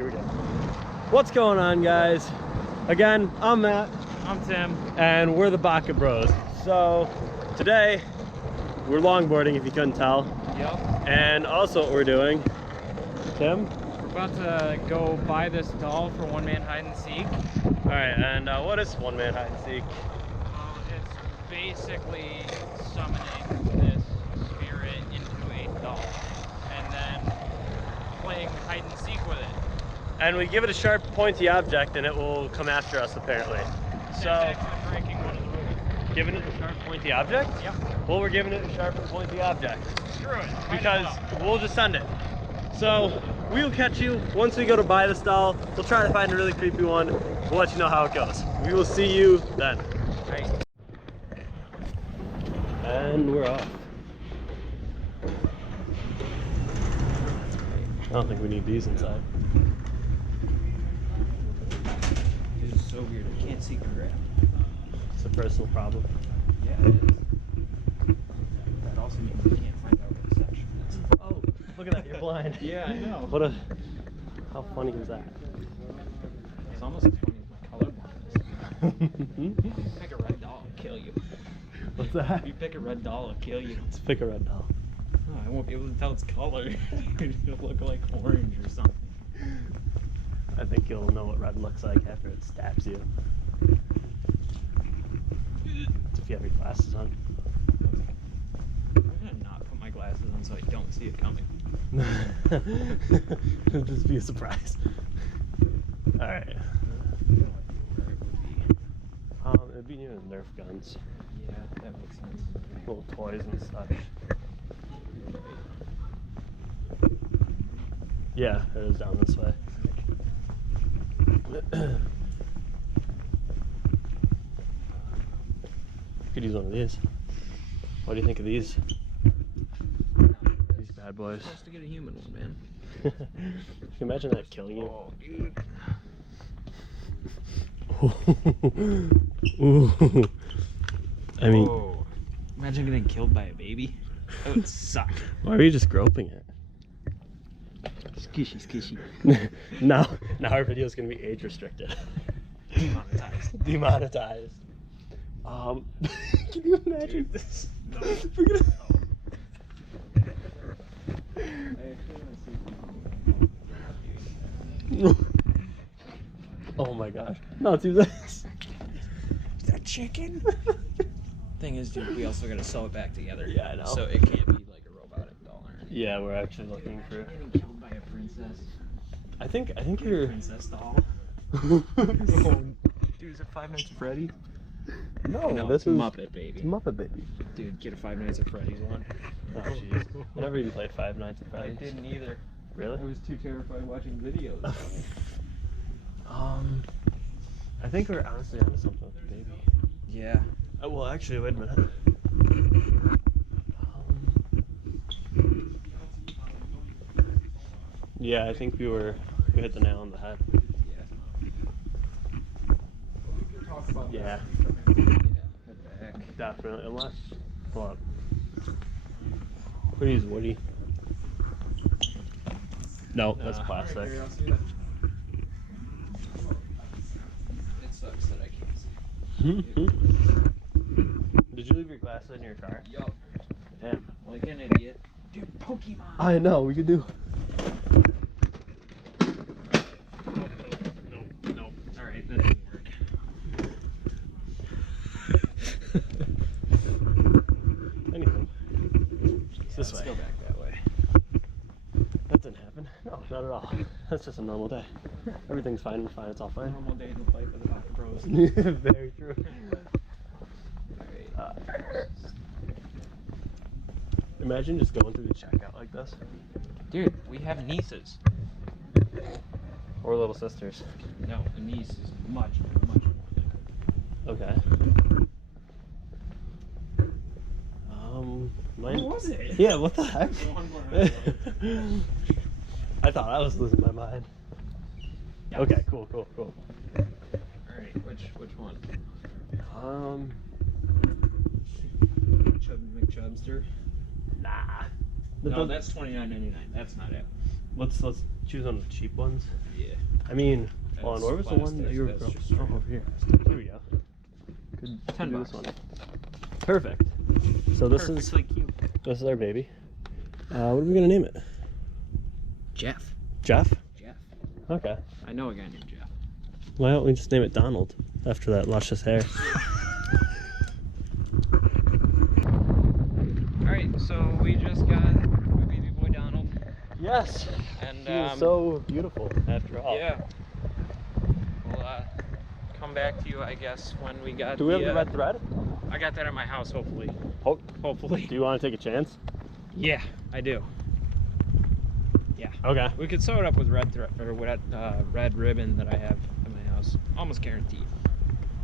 Here we go. What's going on, guys? Again, I'm Matt. I'm Tim. And we're the Baka Bros. So today we're longboarding, if you couldn't tell. Yep. And also what we're doing, Tim? We're about to go buy this doll for one man hide and seek. All right, and what is one man hide and seek? It's basically summoning this spirit into a doll and then playing hide and seek with it. And we give it a sharp, pointy object, and it will come after us, apparently. It's So, actually breaking one of the rules. giving it a sharp, pointy object? Yep. Well, we're giving it a sharp and pointy object. Screw it. Because we'll just send it. So, we'll catch you once we go to buy this doll. We'll try to find a really creepy one. We'll let you know how it goes. We will see you then. Right. And we're off. I don't think we need these inside. This is so weird. I can't see crap. It's a personal problem. Yeah, it is. That also means we can't find out what section it is. Oh, look at that, you're blind. Yeah, I know. How funny is that? It's almost as funny as my color blindness. Pick a red doll, I'll kill you. What's that? If you pick a red doll, I'll kill you. Let's pick a red doll. Oh, I won't be able to tell its color. It'll look like orange or something. I think you'll know what red looks like after it stabs you. If you have your glasses on. I'm gonna not put my glasses on so I don't see it coming. It'll just be a surprise. Alright. It'd be near the Nerf guns. Yeah, that makes sense. Little toys and such. Yeah, it is down this way. Could use one of these. What do you think of these? These bad boys. Supposed to get a human one, man. Can you imagine that killing you? Oh, dude. Ooh. I mean, Whoa. Imagine getting killed by a baby. That would suck. why are you just groping it? Skishy, skishy. now our video is gonna be age restricted. Demonetized. Demonetized. Can you imagine this? No. We're gonna... Oh my gosh. No, do this. Is that chicken? Thing is, dude, we also gotta sew it back together. Yeah, I know. So it can't be like a robotic doll or anything. Yeah, we're actually looking for. Getting killed by a princess. I think you're. Princess doll. Oh, Dude, is it Five Nights at Freddy's? no, No, this it's is Muppet Baby. Muppet Baby. Dude, get a Five Nights at Freddy's one. Oh jeez. I never even played Five Nights at I Freddy's. didn't either. Really? I was too terrified watching videos. I think we're honestly onto something with the baby. Yeah. Well, actually, wait a minute. Yeah, I think we hit the nail on the head. Yeah, definitely. Unless, hold up. Please, Woody. No, that's plastic. It sucks that I can't see. Did you leave your glasses in your car? Yup. Damn. Like an idiot. Dude, Pokemon. I know, we could do. Nope. Alright, that didn't work. Anything. It's this Let's way. go back that way. That didn't happen. No, not at all. That's just a normal day. Everything's fine. It's all fine. Normal day in the life of the Baka Bros. Very true. Imagine just going through the checkout like this. Dude, we have nieces. Or little sisters. No, a niece is much more. Okay. What was it? Yeah, what the heck? I thought I was losing my mind. Yep. Okay, cool. Alright, which one? McChubster? Nah. No, that's $29.99. That's not it. let's choose one of the cheap ones. Yeah. I mean, hold on, That's where was the one plastic, that you were that's from? just Oh, over here. Here we go. Could $10 do this one. Perfect. So this Perfectly cute. is our baby. What are we gonna name it? Jeff. Jeff? Jeff. Okay. I know a guy named Jeff. Why don't we just name it Donald after that luscious hair? Alright, so we just got my baby boy Donald. Yes. And He was so beautiful after all. yeah. We'll come back to you, I guess, when we got Do we have the red thread? I got that at my house, hopefully. Hopefully. Do you want to take a chance? Yeah, I do. Yeah. Okay. We could sew it up with red thread or red ribbon that I have at my house. Almost guaranteed.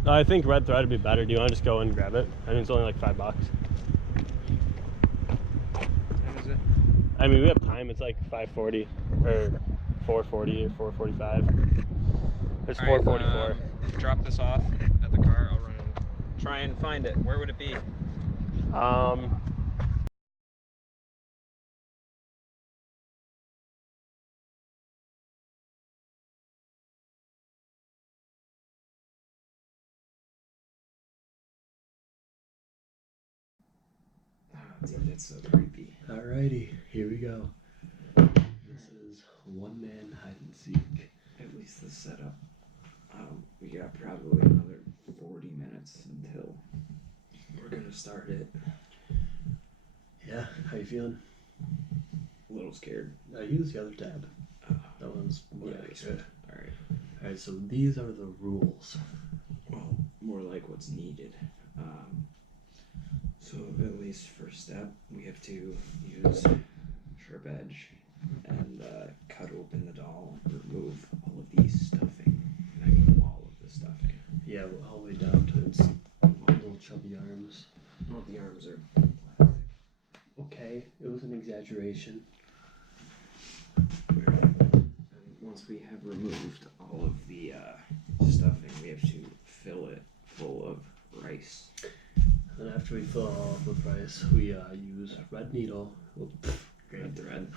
I think red thread would be better. Do you want to just go and grab it? I mean, it's only like $5. What is it? I mean, we have time. It's like 5:40 or 4:40 or 4:45. It's 4:44. Drop this off at the car. I'll run and try and find it. Where would it be? Dude, that's so creepy. Alrighty, here we go. This is one man hide and seek. At least the setup. We got probably another 40 minutes until we're gonna start it. Yeah, how you feeling? A little scared. Use the other tab. That one's more Yeah, accurate. Alright. Alright, so these are the rules. Well, more like what's needed. So at least first step, we have to use sharp edge and cut open the doll, remove all of the stuffing. I mean, all of the stuffing. Yeah, all the way down to its little chubby arms. All the arms are plastic. Okay, it was an exaggeration. And once we have removed all of the stuffing, we have to fill it full of rice. And after we fill it all up with rice, we use a red needle, Red thread.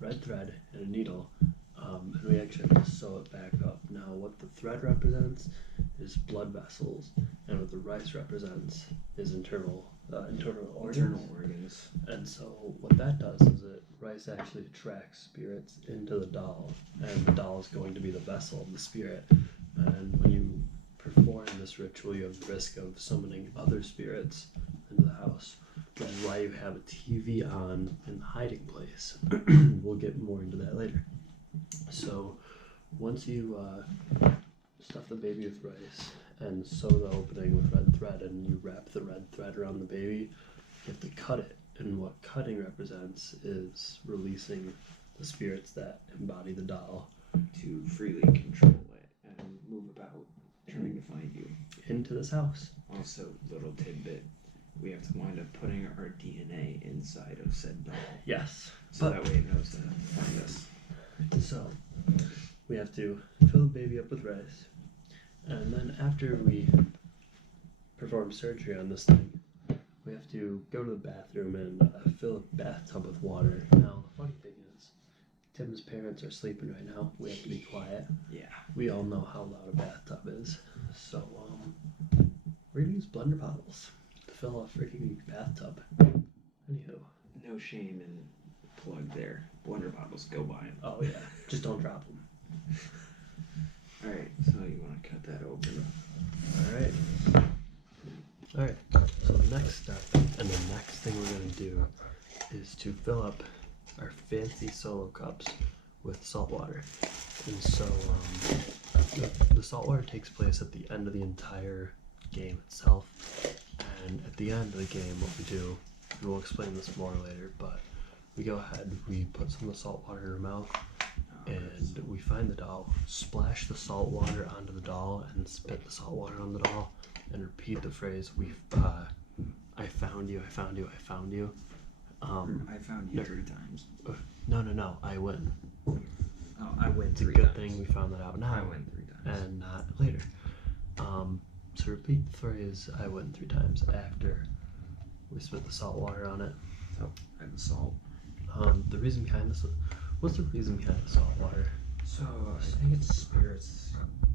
red thread, and a needle, and we actually have to sew it back up. Now, what the thread represents is blood vessels, and what the rice represents is internal organs. Internal organs. And so what that does is rice actually attracts spirits into the doll, and the doll is going to be the vessel of the spirit. And when you perform this ritual, you have the risk of summoning other spirits into the house, which is why you have a TV on in the hiding place. We'll get more into that later. So once you stuff the baby with rice and sew the opening with red thread, and you wrap the red thread around the baby, you have to cut it. And what cutting represents is releasing the spirits that embody the doll To freely control it and move about, trying to find you. into this house. Also, little tidbit, we have to wind up putting our DNA inside of said doll. Yes. So that way it knows to find us. So we have to fill the baby up with rice, and then after we perform surgery on this thing, we have to go to the bathroom and fill a bathtub with water. Now, the funny thing is, Tim's parents are sleeping right now. We have to be quiet. Yeah. We all know how loud a bathtub is. So, we're gonna use blender bottles to fill a freaking bathtub. Anywho. No shame in plug there. Blender bottles, go buy them. Oh, yeah. Just don't drop them. Alright, so you want to cut that open. Alright. Alright, so the next step, and the next thing we're going to do, is to fill up our fancy solo cups with salt water. And so, the salt water takes place at the end of the entire game itself. And at the end of the game, what we do, and we'll explain this more later, but we go ahead, we put some of the salt water in our mouth, and we find the doll, splash the salt water onto the doll, and spit the salt water on the doll, and repeat the phrase, I found you, I found you, I found you. I found you 3 times. No, I win. Oh, I win It's a 3 good times. thing we found that out now. I win 3 times. And not later. So repeat the phrase, I win 3 times after we spit the salt water on it. So, I have the salt. The reason behind this, What's the reason behind the salt water? So I think it's spirits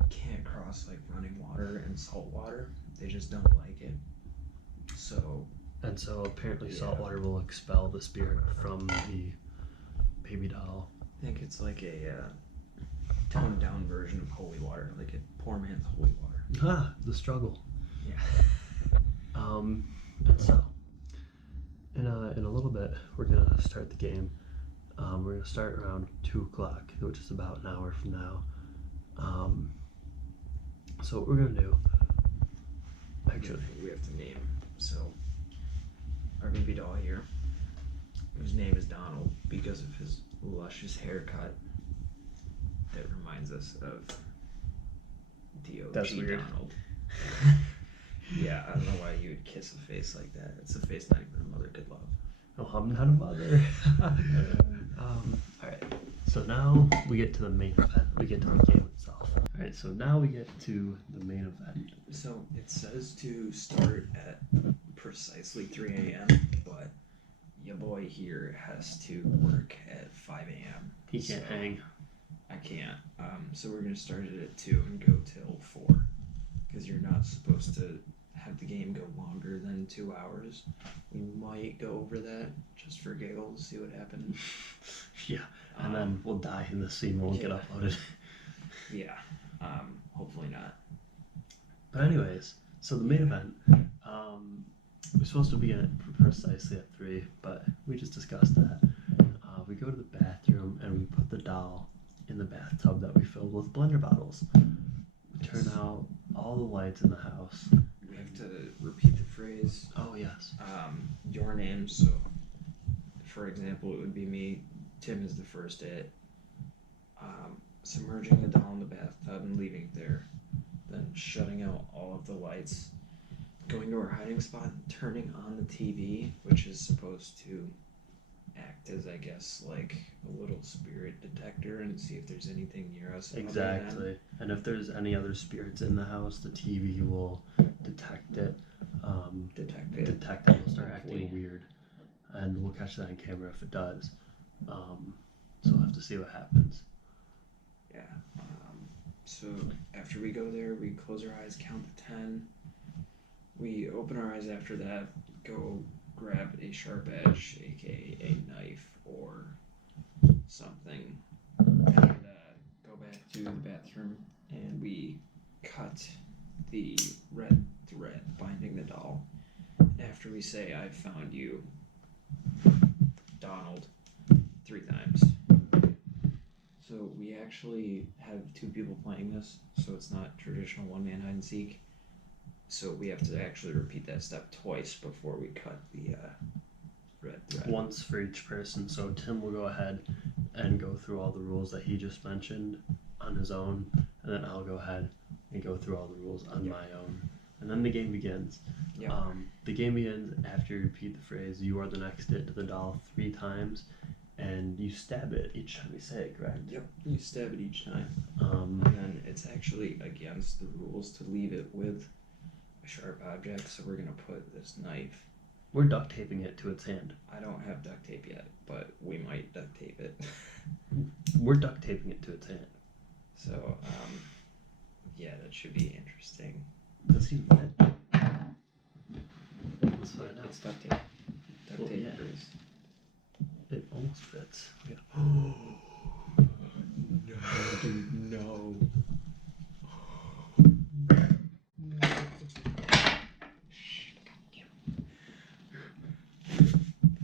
can't cross like running water and salt water. They just don't like it. So And so apparently salt Yeah. water will expel the spirit from the baby doll. I think it's like a toned down version of holy water, like a poor man's holy water. Ah, the struggle. Yeah. And so, in a little bit, we're gonna start the game. We're gonna start around 2 o'clock, which is about an hour from now. So what we're gonna do, actually, We have to name. So our baby doll here, whose name is Donald because of his luscious haircut that reminds us of D.O.G. That's weird. Donald. Yeah, I don't know why you would kiss a face like that. It's a face not even a mother could love. oh, I'm not a mother. Alright, so now we get to the main event. We get to the game itself. Alright, so now we get to the main event. So it says to start at precisely 3 a.m., but your boy here has to work at 5 a.m. He can't So hang. I can't. So we're gonna start it at 2 and go till 4, because you're not supposed to have the game go longer than 2 hours. We might go over that just for giggles, see what happens. Yeah, and then we'll die in the scene won't get yeah. uploaded. Yeah. Hopefully not. But anyways, so the main event, we're supposed to begin at precisely at 3, but we just discussed that. We go to the bathroom and we put the doll in the bathtub that we filled with blender bottles. We turn out all the lights in the house. We have to repeat the phrase, Oh yes. your name. So, for example, it would be me. Tim is the first it. Submerging the doll in the bathtub and leaving it there. Then shutting out all of the lights. Going to our hiding spot, turning on the TV, which is supposed to act as, I guess, like a little spirit detector and see if there's anything near us. other than- Exactly. And if there's any other spirits in the house, the TV will detect it. Detect it. Detect it will start Hopefully. acting weird. And we'll catch that on camera if it does. So we'll have to see what happens. Yeah. So after we go there, we close our eyes, count to 10. We open our eyes after that, go grab a sharp edge, aka a knife or something, and go back to the bathroom, and we cut the red thread binding the doll. After we say, "I found you, Donald," 3 times. So we actually have 2 people playing this, so it's not traditional one-man hide and seek. So we have to actually repeat that step twice before we cut the red thread. Once for each person. So Tim will go ahead and go through all the rules that he just mentioned on his own, and then I'll go ahead and go through all the rules on Yep. my own. And then the game begins. Yep. The game begins after you repeat the phrase, "You are the next it" to the doll 3 times, and you stab it each time you say it, correct? Yep. You stab it each time. Um, And then it's actually against the rules to leave it with a sharp object, so we're going to put this knife. we're duct taping it to its hand. I don't have duct tape yet, but we might duct tape it. We're duct taping it to its hand. So, yeah, that should be interesting. Does he fit? Let's find out. It's duct tape. Duct Well, tape yeah. agrees. It almost fits. Yeah. No, dude, no.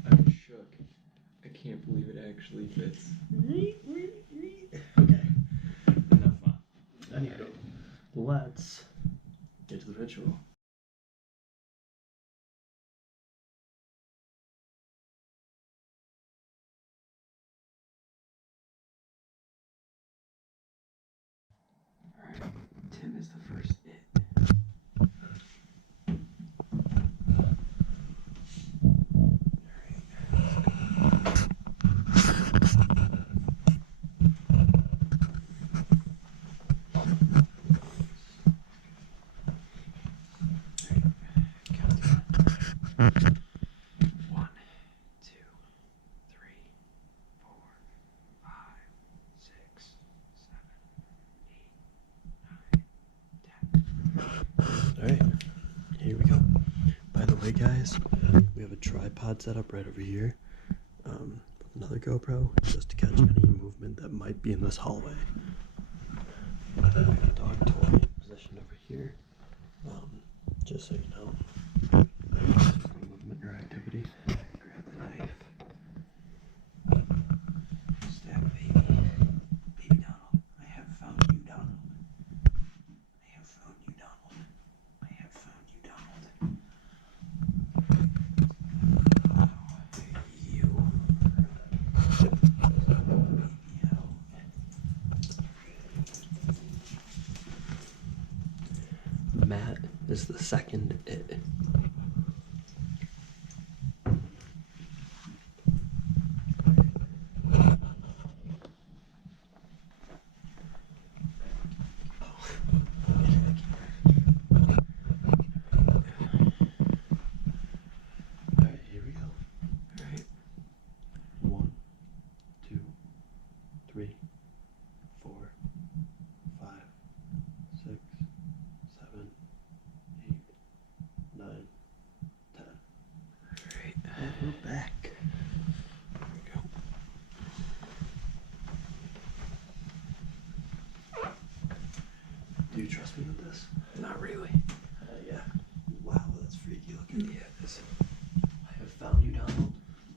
I'm shook. I can't believe it actually fits. Okay. Enough fun. Anywho, let's get to the ritual. Alright, Tim is the first it. Count to 1, 2, 3, 4, 5, way, guys, we have a tripod set up right over here. Another GoPro just to catch any movement that might be in this hallway. We have a dog toy positioned over here. Just so you know, movement or activity. Grab the knife. Stab baby. Baby Donald. I have found you, Donald. I have found you, Donald. I have found you, Donald. Oh, you. Baby out. Matt is the second it. Alright, here we go. Alright. 1, 2, 3, 4, 5, 6, 7, 8, 9, 10. Alright, and we're back. There we go. Do you trust me with this? Not really. Yeah. Wow, that's freaky looking. Yeah, this. I have found you, Donald.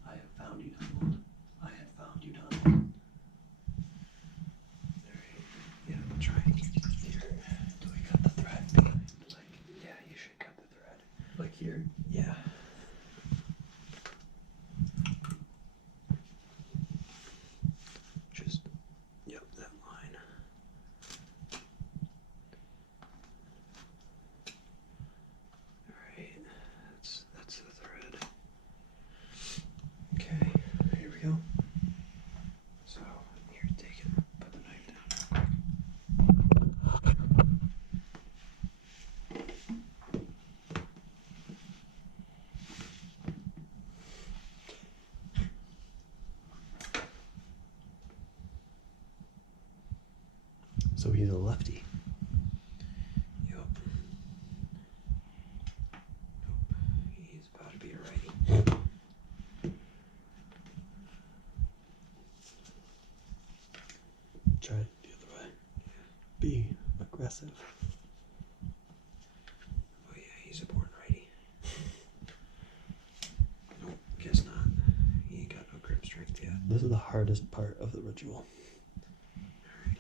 I have found you, Donald. I have found you, Donald. Alright. Yeah, we'll try. Here. Do we cut the thread behind? Like, Yeah, you should cut the thread. like here? Yeah. Just, yep, that line. Alright, that's the thread. Okay, here we go. So, here, take it, put the knife down. So he's a lefty. Yup. Nope, he's about to be a righty. Try it the other way. Be aggressive. Oh yeah, he's a born righty. Nope, guess not. He ain't got no grip strength yet. This is the hardest part of the ritual.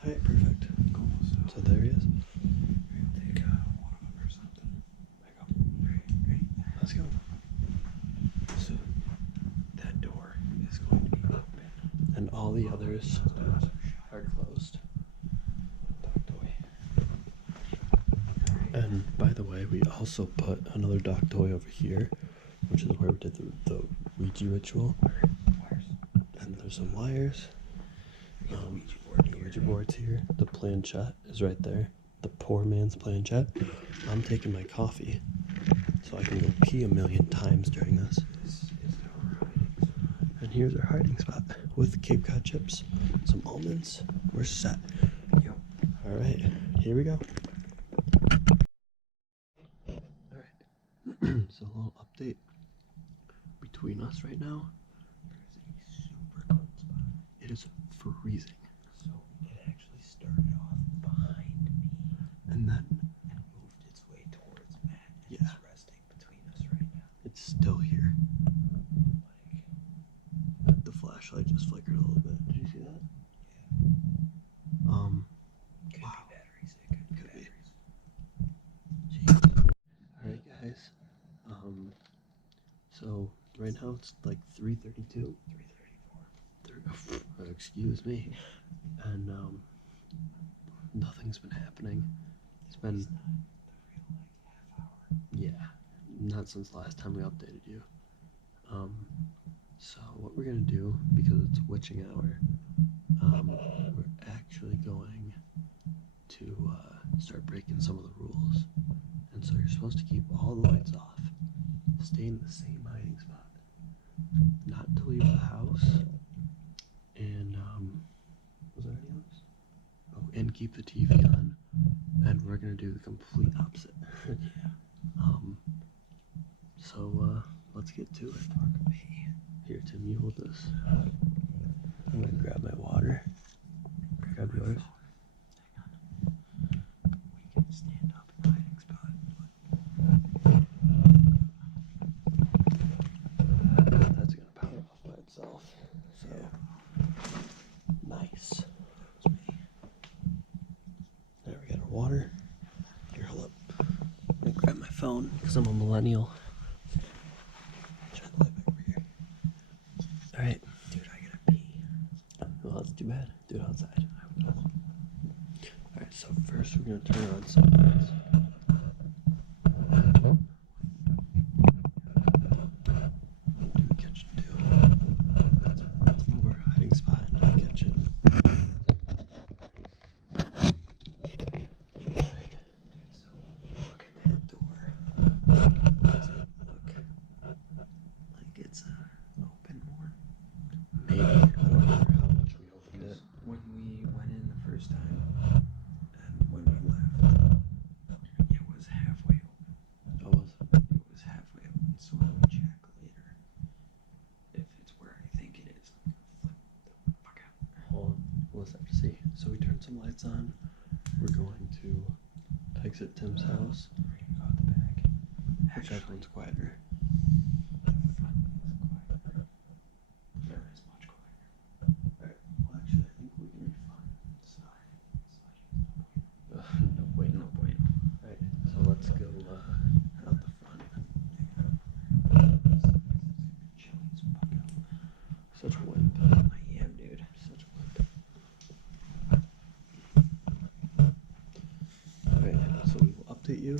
Alright, perfect. Cool, So there he is. I'll take one of them or something. There you go. Alright, ready? Let's go. So, that door is going to be open. And all the others are closed. Dog toy. And by the way, we also put another dog toy over here, which is where we did the Ouija ritual. Wires. And there's some wires. We got the Ouija board The here. Ouija board's here. The planchette is right there. The poor man's planchette. I'm taking my coffee, so I can go pee a million times during this. This is our hiding spot. And here's our hiding spot with Cape Cod chips, some almonds. We're set. Yup. All right, here we go. All right. So a little update between us right now. There's a super cold spot. It is freezing, So it actually started off behind me and then and moved its way towards Matt and Yeah. it's resting between us right now. it's still here. Like, The flashlight just flickered a little bit. Did you see that? could Wow. be batteries. It could be Could be. batteries. Jeez. All right, guys. So right now it's like 3:32. 334. Excuse me. And nothing's been happening. It's been It's not the real like half hour. yeah, not since the last time we updated you. So what we're gonna do, because it's witching hour, we're actually going to start breaking some of the rules. And so you're supposed to keep all the lights off, stay in the same hiding spot, not to leave the house, and was there anything else? Oh, and keep the TV on. And we're gonna do the complete opposite. So let's get to it. Here, Tim, you hold this. I'm gonna grab my water. Grab yours. We can stand up in the hiding spot. That's gonna power off by itself. So nice. There, we got our water. Here, hold up. I'm gonna grab my phone because I'm a millennial. Try to light back over here. All right. Dude, I gotta pee. Well, that's too bad. Do it outside. Alright, so first we're going to turn on some lights. Do the kitchen too. Let's move our hiding spot into the kitchen. Alright. So look at that door. Does it look Like it's open more. maybe? I don't remember how much we opened it. When we went in the first time and when we left, it was halfway open. Oh, was it? It was halfway open, so when we check later, if it's where I think it is, I'm gonna flip the fuck out. Hold on. We'll just have to see. So we turned some lights on. We're going to exit Tim's house. We're gonna go out the back. Which everyone's quieter. The front is quieter. There is much quieter. Alright. Well, actually, I think we can refine. Sliding. No point. No point. Alright, so let's go out the front. Chilling as fuck out. Such a wimp. I am, dude. Such a wimp. Alright, so we will update you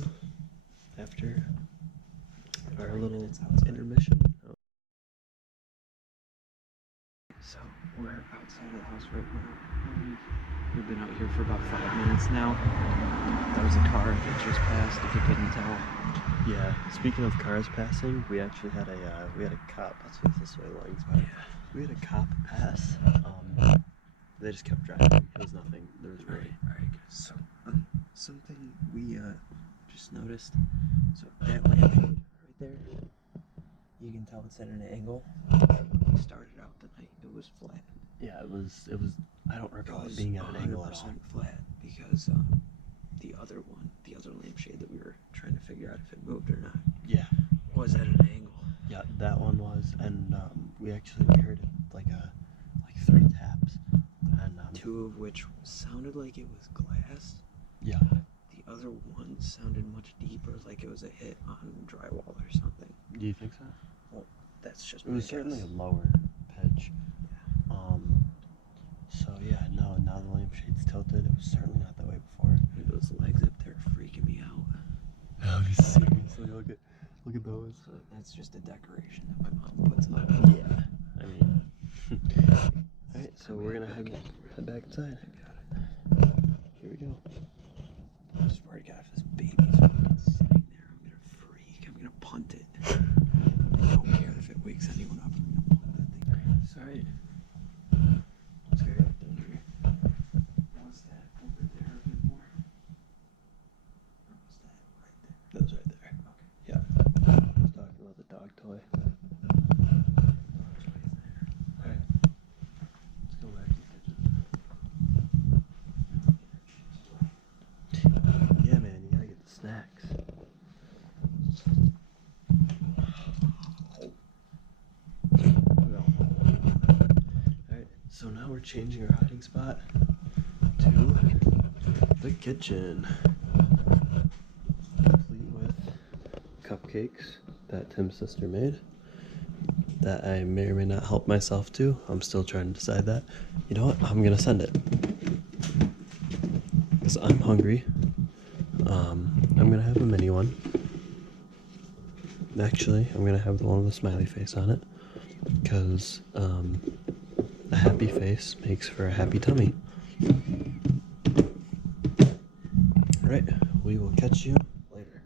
after our little intermission. Oh, So we're outside of the house right now. We've been out here for about 5 minutes now. That was a car that just passed, if you couldn't tell. yeah, speaking of cars passing, we actually had a cop. Let's face this way, Langs, but we had a cop pass. They just kept driving. It was nothing. There was really. Alright, guys. So, something we just noticed. So that lampshade right there, you can tell it's at an angle. When we started out the night, it was flat. Yeah, it was. I don't recall it being at an angle at all. 100% flat because the other lampshade that we were trying to figure out if it moved or not Yeah. was at an angle. Yeah, that one was, and we heard it like 3 taps, and 2 of which sounded like it was glass. yeah, The other one sounded much deeper, like it was a hit on drywall or something. do you think so? That's just It was my certainly guess. a lower pitch. So yeah, no, now the lampshade's tilted. It was certainly not that way before. Those legs up there are freaking me out. Oh, seriously, look at those. So that's just a decoration that my mom puts up. Yeah, I mean. Alright, so we're gonna head back inside. Here we go. I swear to God, if this baby's fucking sitting there, I'm gonna freak. I'm gonna punt it. I don't care if it wakes anyone up. I'm gonna punt that thing. Sorry. Let's go back down here. Was that over there a bit more? Or was that right there? That was right there. Okay. Yeah. I was talking about the dog toy. Alright. Let's go back to the kitchen. Yeah, man, you gotta get the snacks. Alright, so now we're changing our hiding spot to the kitchen. Complete with cupcakes that Tim's sister made that I may or may not help myself to. I'm still trying to decide that. You know what? I'm gonna send it because I'm hungry. I'm gonna have a mini one. Actually, I'm gonna have the one with a smiley face on it because a happy face makes for a happy tummy. Alright, we will catch you later.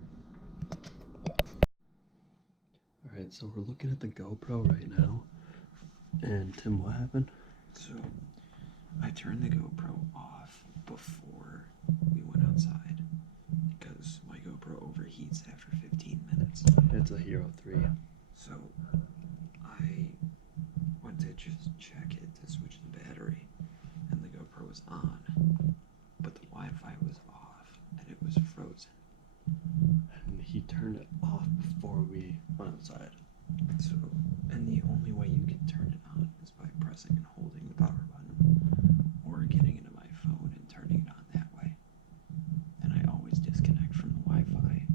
Alright, so we're looking at the GoPro right now. And Tim, what happened? So, I turned the GoPro off before we went outside because my GoPro overheats after 15 minutes. It's It's a Hero 3. So I went to just check it to switch the battery, and the GoPro was on, but the Wi-Fi was off, and it was frozen. And he turned it off before we went outside. So, and the only way you can turn it on is by pressing and holding the power button, or getting into my phone and turning it on that way. And I always disconnect from the Wi-Fi,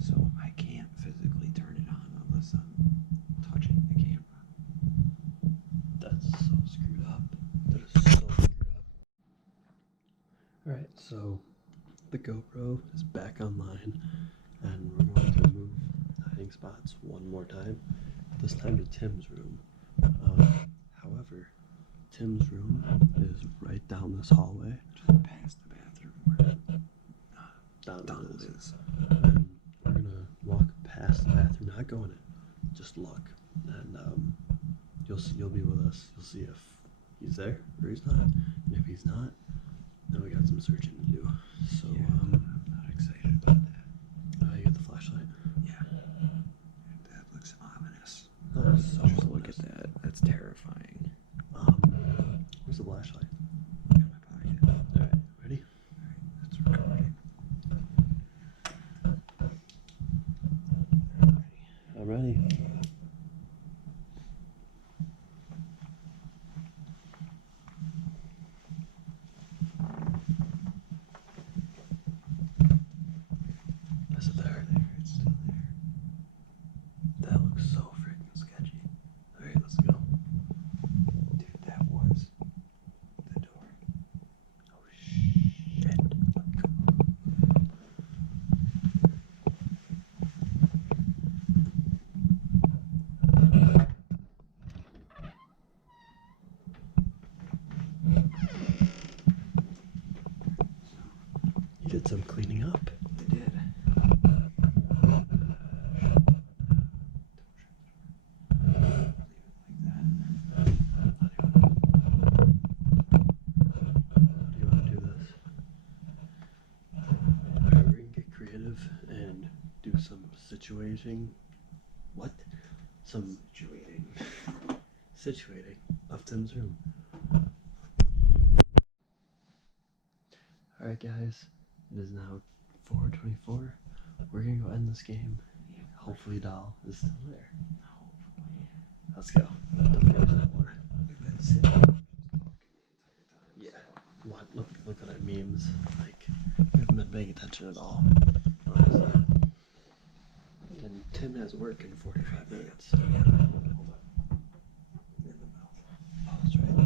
so I can't physically turn it on unless I'm touching the camera. That's so screwed up. That is so screwed up. Alright, so the GoPro is back online, and we're going to move hiding spots one more time, this time to Tim's room. However, Tim's room is right down this hallway. Just past the bathroom where Down Donald it is. And we're gonna walk past the bathroom, not go in it, just look, and you'll be with us. You'll see if he's there or he's not. And if he's not, then we got some searching to do. So Yeah, I'm not excited about that. you get the flashlight. Yeah, that looks ominous. Oh, so Just look ominous. at that. That's terrifying. Where's the flashlight? In my pocket. All right, ready? Alright, that's recording. I'm ready. Is it there? It's still there. That looks so freaking sketchy. All right, let's go. Dude, that was the door. Oh shit. You did some cleaning up. I did. Leave it like that. How do you want to do this? Alright, we're gonna get creative and do some situating. What? Some situating of Tim's room. Alright, guys, it is now 4:24. We're gonna go end this game. Hopefully, Doll is still there. Let's go. Don't forget that one. We've been sitting talking the Yeah. What? Look at our memes. Like, we haven't been paying attention at all. Honestly. And Tim has work in 45 minutes. Hold up. In the mouth. Oh, that's right.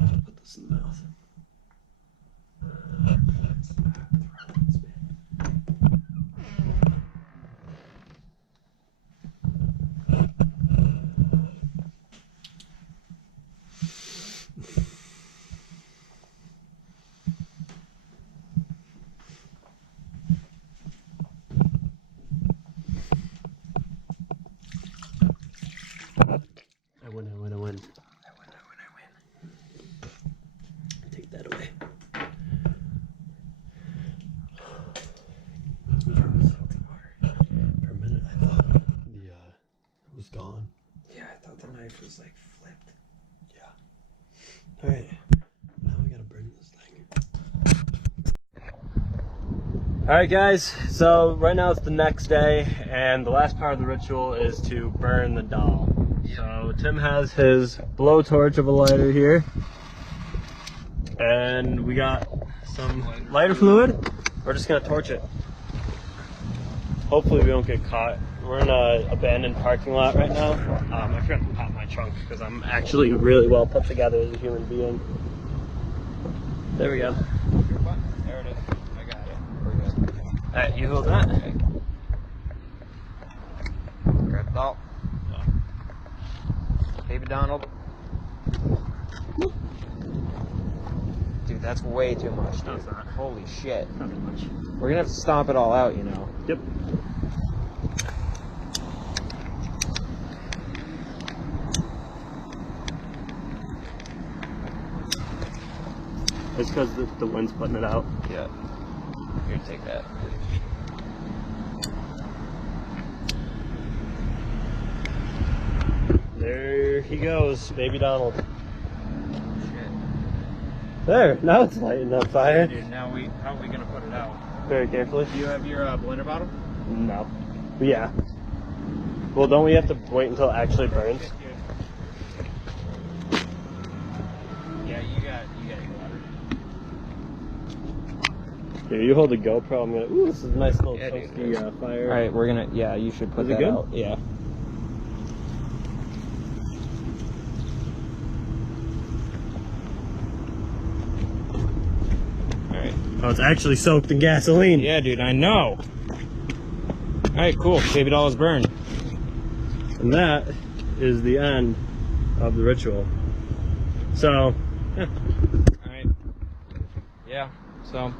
I have to put this in the mouth. Throw and spit. I win. Take that away. For a minute, I thought it was gone. Yeah, I thought the knife was like flipped. Yeah. Alright. Now we gotta burn this thing. Alright, guys. So, right now it's the next day, and the last part of the ritual is to burn the doll. So, Tim has his blowtorch of a lighter here. And we got some lighter fluid. We're just gonna torch it. Hopefully we don't get caught. We're in an abandoned parking lot right now. I forgot to pop my trunk because I'm actually really well put together as a human being. There we go. There it is. I got it. We're good. Alright, you hold that. Okay. Grab the ball. Baby Donald. Dude, that's way too much, dude. No, it's not. Holy shit. Not that much. We're gonna have to stomp it all out, you know. Yep. It's because the wind's putting it out. Yeah. Here, take that. There he goes, baby Donald. There, now it's lighting on fire. Dude, now how are we gonna put it out? Very carefully. Do you have your blender bottle? No. But yeah. Well, don't we have to wait until it actually burns? Yeah, you got your water. Here, you hold the GoPro. I'm gonna. Ooh, this is a nice little Yeah, dude. toasty fire. All right, we're gonna. Yeah, you should put Is it that good? out. Yeah. All right. Oh, it's actually soaked in gasoline. Yeah, dude, I know. All right, cool. Baby doll is burned. And that is the end of the ritual. So, yeah. All right. Yeah. So